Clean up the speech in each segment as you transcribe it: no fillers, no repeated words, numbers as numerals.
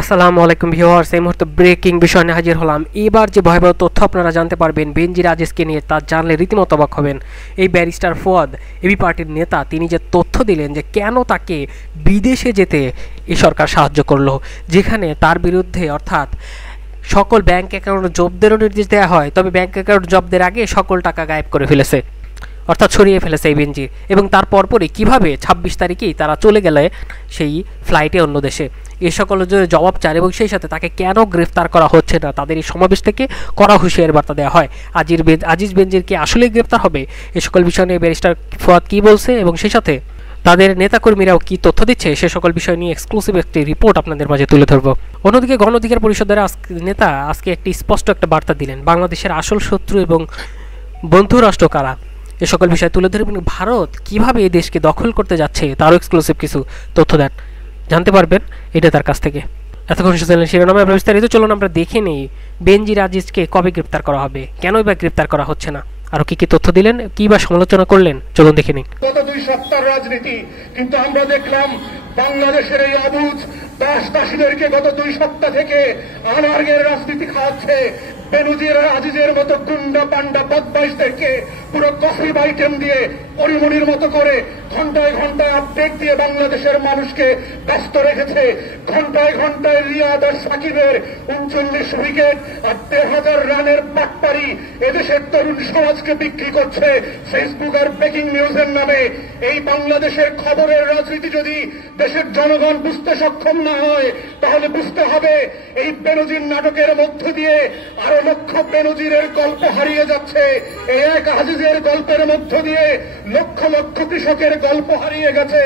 আসসালামু আলাইকুম ভিউয়ার্স, এই মুহূর্তে ব্রেকিং বিষয় নিয়ে হাজির হলাম। এবার যে ভয়াবহ তথ্য আপনারা জানতে পারবেন বেনজির আজিজকে নিয়ে, তা জানলে রীতিমতো অবাক হবেন। এই ব্যারিস্টার ফুয়াদ, এবি পার্টির নেতা, তিনি যে তথ্য দিলেন যে কেন তাকে বিদেশে যেতে এই সরকার সাহায্য করলো, যেখানে তার বিরুদ্ধে অর্থাৎ সকল ব্যাংক অ্যাকাউন্ট জব্দেরও নির্দেশ দেওয়া হয়, তবে ব্যাংক অ্যাকাউন্ট জব্দের আগে সকল টাকা গায়েব করে ফেলেছে, অর্থাৎ সরিয়ে ফেলেছে এই বেনজির। এবং তার পরপরই কীভাবে 26 তারিখেই তারা চলে গেলে সেই ফ্লাইটে অন্য দেশে, এ সকল জবাব চান এবং সেই সাথে তাকে কেন গ্রেফতার করা হচ্ছে না, তাদের এই সমাবেশ থেকে করা হুঁশিয়ারি বার্তা দেওয়া হয়। আজিজ বেনজির কি আসলেই গ্রেফতার হবে, এ সকল বিষয় নিয়ে ব্যারিস্টার ফুয়াদ কী বলছে এবং সেই সাথে তাদের নেতাকর্মীরাও কি তথ্য দিচ্ছে, সে সকল বিষয় নিয়ে এক্সক্লুসিভ একটি রিপোর্ট আপনাদের মাঝে তুলে ধরবো। অন্যদিকে গণ অধিকার পরিষদের নেতা আজকে একটি স্পষ্ট একটা বার্তা দিলেন, বাংলাদেশের আসল শত্রু এবং বন্ধু রাষ্ট্র কারা, এ সকল বিষয় তুলে ধরে ভারত কিভাবে এই দেশকে দখল করতে যাচ্ছে তারও এক্সক্লুসিভ কিছু তথ্য দেন, জানতে পারবেন এটা তার কাছ থেকে। এতক্ষণ শুনছিলেন শিরোনামে, আমরা বিস্তারিত চলুন আমরা দেখে নেই বেনজির আজিজকে কবে গ্রেপ্তার করা হবে, কেনই বা গ্রেপ্তার করা হচ্ছে না, আরো কি কি তথ্য দিলেন, কি বা সমালোচনা করলেন, চলুন দেখে নিন। গত 2 সপ্তাহের রাজনীতি কিন্তু আমরা দেখলাম বাংলাদেশের এই অবুঝ দাসদাসীদেরকে গত 2 সপ্তাহ থেকে আনার্গের রাজনীতি খাওয়াচ্ছে। বেনজির আজিজের মতো গুন্ডা পান্ডা বদমাইশদেরকে পুরো কফি আইটেম দিয়ে পরিমণির মতো করে ঘন্টায় ঘন্টায় আপডেট দিয়ে বাংলাদেশের মানুষকে ব্যস্ত রেখেছে। ঘন্টায় ঘন্টায় রিয়াদ আর সাকিবের 39 উইকেট আর 1,500 রানের পাটপাড়ি এদেশের তরুণ সমাজকে বিক্রি করছে ফেসবুক আর ব্রেকিং নিউজের নামে। এই বাংলাদেশের খবরের রাজনীতি যদি দেশের জনগণ বুঝতে সক্ষম না হয়, তাহলে বুঝতে হবে এই বেনজির নাটকের মধ্য দিয়ে আরো লক্ষ বেনজিরের গল্প হারিয়ে যাচ্ছে। এই এক আজিজের গল্পের মধ্য দিয়ে লক্ষ লক্ষ কৃষকের গল্প হারিয়ে গেছে,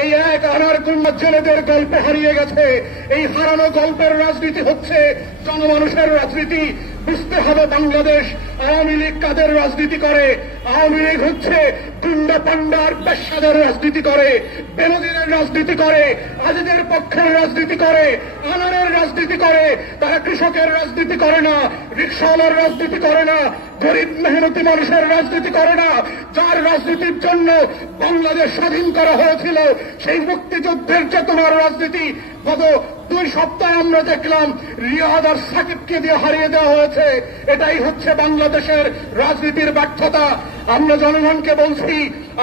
এই এক আনার গুন্ডা জেলেদের গল্প হারিয়ে গেছে। এই হারানো গল্পের রাজনীতি হচ্ছে জনমানুষের রাজনীতি। বুঝতে হবে বাংলাদেশ আওয়ামী লীগ কাদের রাজনীতি করে। আওয়ামী লীগ হচ্ছে গুন্ডা পান্ডার পেশাদের রাজনীতি করে, বেনজিরের রাজনীতি করে, আজিজের পক্ষের রাজনীতি করে, আনারের রাজনীতি করে। তারা কৃষকের রাজনীতি করে না, রিকশাওয়ালার রাজনীতি করে না, গরিব মেহনতি মানুষের রাজনীতি করে না। যার রাজনীতির জন্য বাংলাদেশ স্বাধীন করা হয়েছিল, সেই মুক্তিযুদ্ধের চেতনার রাজনীতি গত 2 সপ্তাহে আমরা দেখলাম রিয়াদ আর সাকিবকে দিয়ে হারিয়ে দেওয়া হয়েছে। এটাই হচ্ছে বাংলাদেশের রাজনীতির ব্যর্থতা। আমরা জনগণকে বলছি,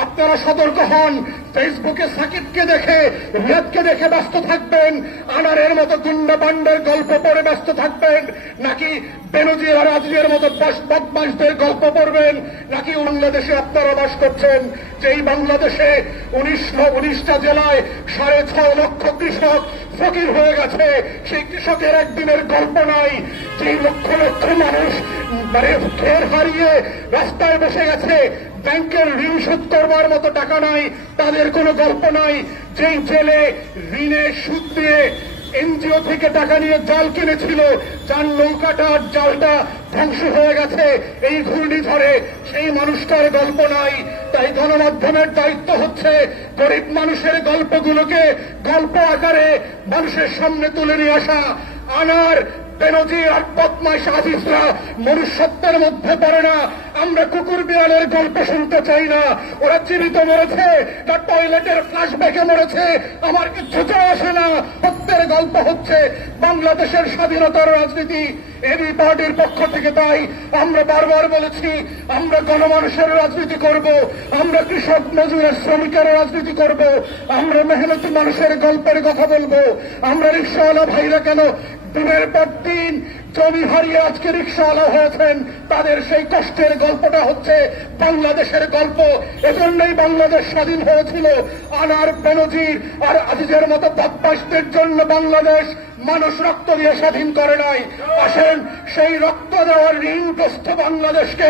আপনারা সতর্ক হন। ফেসবুকে সাকিবকে দেখে রিয়াদকে দেখে ব্যস্ত থাকবেন, আনারের মতো গুন্ডা পান্ডের গল্প পড়ে ব্যস্ত থাকবেন, নাকি বেনজির আর আজিজের মতো বদমাইশদের গল্প পড়বেন, নাকি বাংলাদেশে আপনারা বাস করছেন যেই বাংলাদেশে 19টা জেলায় 6.5 লক্ষ কৃষক ফকির হয়ে গেছে। সেই কৃষকের একদিনের গল্প নাই। যেই লক্ষ লক্ষ মানুষ খের হারিয়ে রাস্তায় বসে গেছে, ব্যাংকের ঋণ শোধ করবার মতো টাকা নাই, তাদের কোনো গল্প নাই। যেই জেলে ঋণে সুদ দিয়ে এনজিও থেকে টাকা নিয়ে জাল কিনেছিল, যার নৌকাটার জালটা ধ্বংস হয়ে গেছে এই ঘূর্ণিঝড়ে, সেই মানুষটার গল্প নাই। তাই গণমাধ্যমের দায়িত্ব হচ্ছে গরিব মানুষের গল্পগুলোকে গল্প আকারে মানুষের সামনে তুলে নিয়ে আসা। আনার বেনজির আর বদমাইশ আজিজরা মনুষ্যত্বের মধ্যে পড়ে না। আমরা কুকুর বিড়ালের গল্প শুনতে চাই না। ওরা জীবিত মরেছে, তার টয়লেটের ফ্ল্যাশব্যাকে মরেছে, আমার কিছু যায় আসে না। সত্যের গল্প হচ্ছে বাংলাদেশের স্বাধীনতার রাজনীতি। এবি পার্টির পক্ষ থেকে তাই আমরা বারবার বলেছি, আমরা গণমানুষের রাজনীতি করব, আমরা কৃষক মজুরের শ্রমিকের রাজনীতি করব, আমরা মেহনতি মানুষের গল্পের কথা বলবো। আমরা রিকশাওয়ালা ভাইরা কেন দিনের পর দিন জমি হারিয়ে আজকে রিকশাওয়ালা হয়েছেন, তাদের সেই কষ্টের গল্পটা হচ্ছে বাংলাদেশের গল্প। এজন্যই বাংলাদেশ স্বাধীন হয়েছিল। আনার বেনজির আর আজিজের মতো বদমাইশদের জন্য বাংলাদেশ মানুষ রক্ত দিয়ে স্বাধীন করে নাই। আসেন সেই রক্ত দেওয়ার ঋণগ্রস্ত বাংলাদেশকে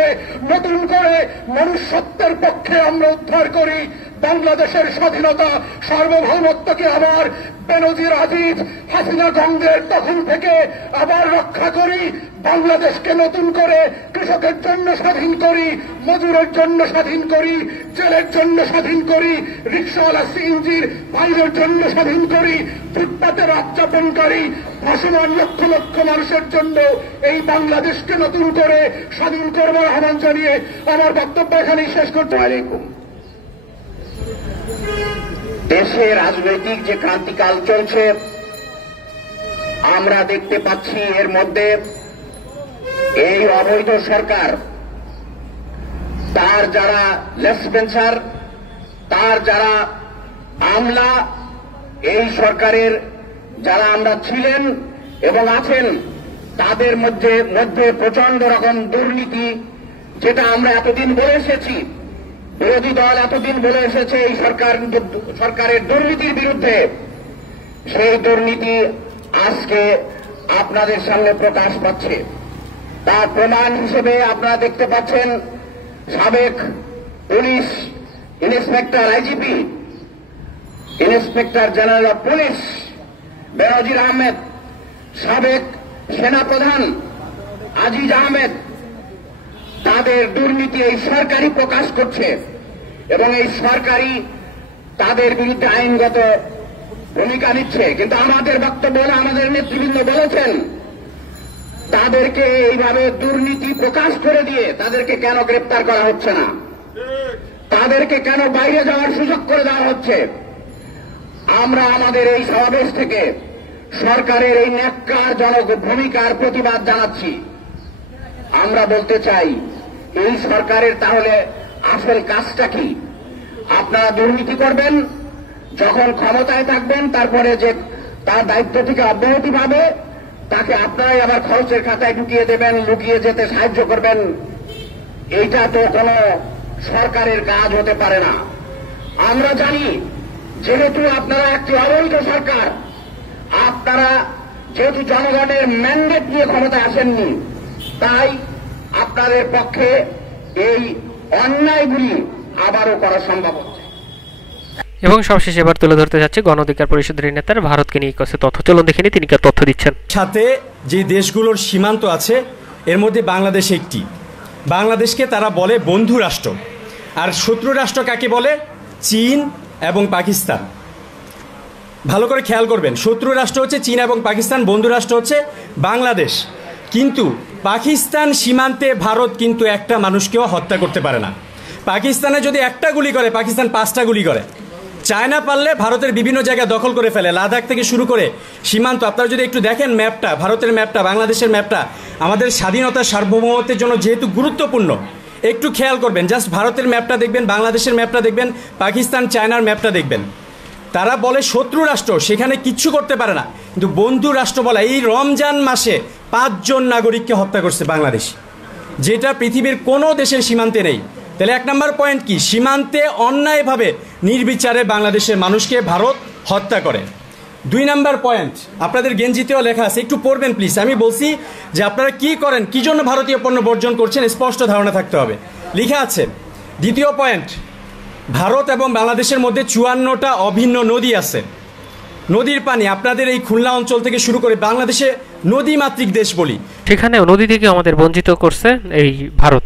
নতুন করে মনুষ্যত্বের পক্ষে আমরা উদ্ধার করি। বাংলাদেশের স্বাধীনতা সার্বভৌমত্বকে আবার বেনজির আজিজ হাসিনা গঙ্গের তখন থেকে আবার রক্ষা করি। বাংলাদেশকে নতুন করে কৃষকের জন্য স্বাধীন করি, মজুরের জন্য স্বাধীন করি, জেলের জন্য স্বাধীন করি, রিকশাওয়ালা সিএনজির ভাইদের জন্য স্বাধীন করি, ফুটপাতে রাত যাপনকারী ভাসমান লক্ষ লক্ষ মানুষের জন্য এই বাংলাদেশকে নতুন করে স্বাধীন করবার আহ্বান জানিয়ে আমার বক্তব্য এখানেই শেষ করতে পারি। দেশে রাজনৈতিক যে ক্রান্তিকাল চলছে, আমরা দেখতে পাচ্ছি এর মধ্যে এই অবৈধ সরকার, তার যারা লেসপেন্সার, তার যারা আমলা, এই সরকারের যারা আমরা ছিলেন এবং আছেন, তাদের মধ্যে প্রচন্ড রকম দুর্নীতি, যেটা আমরা এতদিন বলে এসেছি, বিরোধী দল এতদিন বলে এসেছে এই সরকারের দুর্নীতির বিরুদ্ধে, সেই দুর্নীতি আজকে আপনাদের সামনে প্রকাশ পাচ্ছে। তার প্রমাণ হিসেবে আপনারা দেখতে পাচ্ছেন সাবেক police inspector, IGP, inspector general of police Benazir Ahmed, সাবেক সেনাপ্রধান আজিজ আহমেদ, তাদের দুর্নীতি এই সরকারই প্রকাশ করছে এবং এই সরকারই তাদের বিরুদ্ধে আইনগত ভূমিকা নিচ্ছে। কিন্তু আমাদের বক্তব্য, আমাদের নেতৃবৃন্দ বলেছেন, তাদেরকে এইভাবে দুর্নীতি প্রকাশ করে দিয়ে তাদেরকে কেন গ্রেপ্তার করা হচ্ছে না, তাদেরকে কেন বাইরে যাওয়ার সুযোগ করে দেওয়া হচ্ছে। আমরা আমাদের এই সমাবেশ থেকে সরকারের এই ন্যাক্কারজনক ভূমিকার প্রতিবাদ জানাচ্ছি। আমরা বলতে চাই, এই সরকারের তাহলে আসল কাজটা কি? আপনারা দুর্নীতি করবেন, যখন ক্ষমতায় থাকবেন তারপরে যে তার দায়িত্ব থেকে অব্যাহতি পাবে তাকে আপনারাই আবার খরচের খাতায় ঢুকিয়ে দেবেন, লুকিয়ে যেতে সাহায্য করবেন। এইটা তো কোনো সরকারের কাজ হতে পারে না। আমরা জানি, যেহেতু আপনারা একটি অবৈধ সরকার, আপনারা যেহেতু জনগণের ম্যান্ডেট নিয়ে ক্ষমতায় আসেননি, তাই আপনাদের পক্ষে এই অন্যায়গুলি আবারও করা সম্ভব হচ্ছে। এবং সবশেষে এবার তুলে ধরতে যাচ্ছে গণ অধিকার পরিষদের নেতার ভারতকে নিয়ে কাছে তথ্য। চলুন দেখে নিই তিনি কি তথ্য দিচ্ছেন। সাথে যে দেশগুলোর সীমান্ত আছে এর মধ্যে বাংলাদেশ একটি। বাংলাদেশকে তারা বলে বন্ধু রাষ্ট্র, আর শত্রু রাষ্ট্র কাকে বলে? চীন এবং পাকিস্তান। ভালো করে খেয়াল করবেন, শত্রু রাষ্ট্র হচ্ছে চীন এবং পাকিস্তান, বন্ধু রাষ্ট্র হচ্ছে বাংলাদেশ। কিন্তু পাকিস্তান সীমান্তে ভারত কিন্তু একটা মানুষকেও হত্যা করতে পারে না। পাকিস্তানে যদি একটা গুলি করে, পাকিস্তান 5টা গুলি করে। চায়না পারলে ভারতের বিভিন্ন জায়গা দখল করে ফেলে, লাদাখ থেকে শুরু করে সীমান্ত। আপনারা যদি একটু দেখেন ম্যাপটা, ভারতের ম্যাপটা, বাংলাদেশের ম্যাপটা, আমাদের স্বাধীনতা সার্বভৌমত্বের জন্য যেহেতু গুরুত্বপূর্ণ, একটু খেয়াল করবেন। জাস্ট ভারতের ম্যাপটা দেখবেন, বাংলাদেশের ম্যাপটা দেখবেন, পাকিস্তান চায়নার ম্যাপটা দেখবেন। তারা বলে শত্রু রাষ্ট্র, সেখানে কিচ্ছু করতে পারে না, কিন্তু বন্ধু রাষ্ট্র বলে। এই রমজান মাসে 5 জন নাগরিককে হত্যা করছে বাংলাদেশ, যেটা পৃথিবীর কোনো দেশের সীমান্তে নেই। তাহলে 1 নম্বর পয়েন্ট কি? সীমান্তে অন্যায়ভাবে নির্বিচারে বাংলাদেশের মানুষকে ভারত হত্যা করে। 2 নম্বর পয়েন্ট, আপনাদের গেঞ্জিতেও লেখা আছে, একটু পড়বেন প্লিজ। আমি বলছি যে আপনারা কি করেন, কি জন্য ভারতীয় পণ্য বর্জন করছেন, স্পষ্ট ধারণা থাকতে হবে। লেখা আছে 2য় পয়েন্ট, ভারত এবং বাংলাদেশের মধ্যে 54টা অভিন্ন নদী আছে। নদীর পানি আপনাদের এই খুলনা অঞ্চল থেকে শুরু করে বাংলাদেশে নদীমাতৃক দেশ বলি, সেখানেও নদী থেকে আমাদের বঞ্চিত করছে এই ভারত।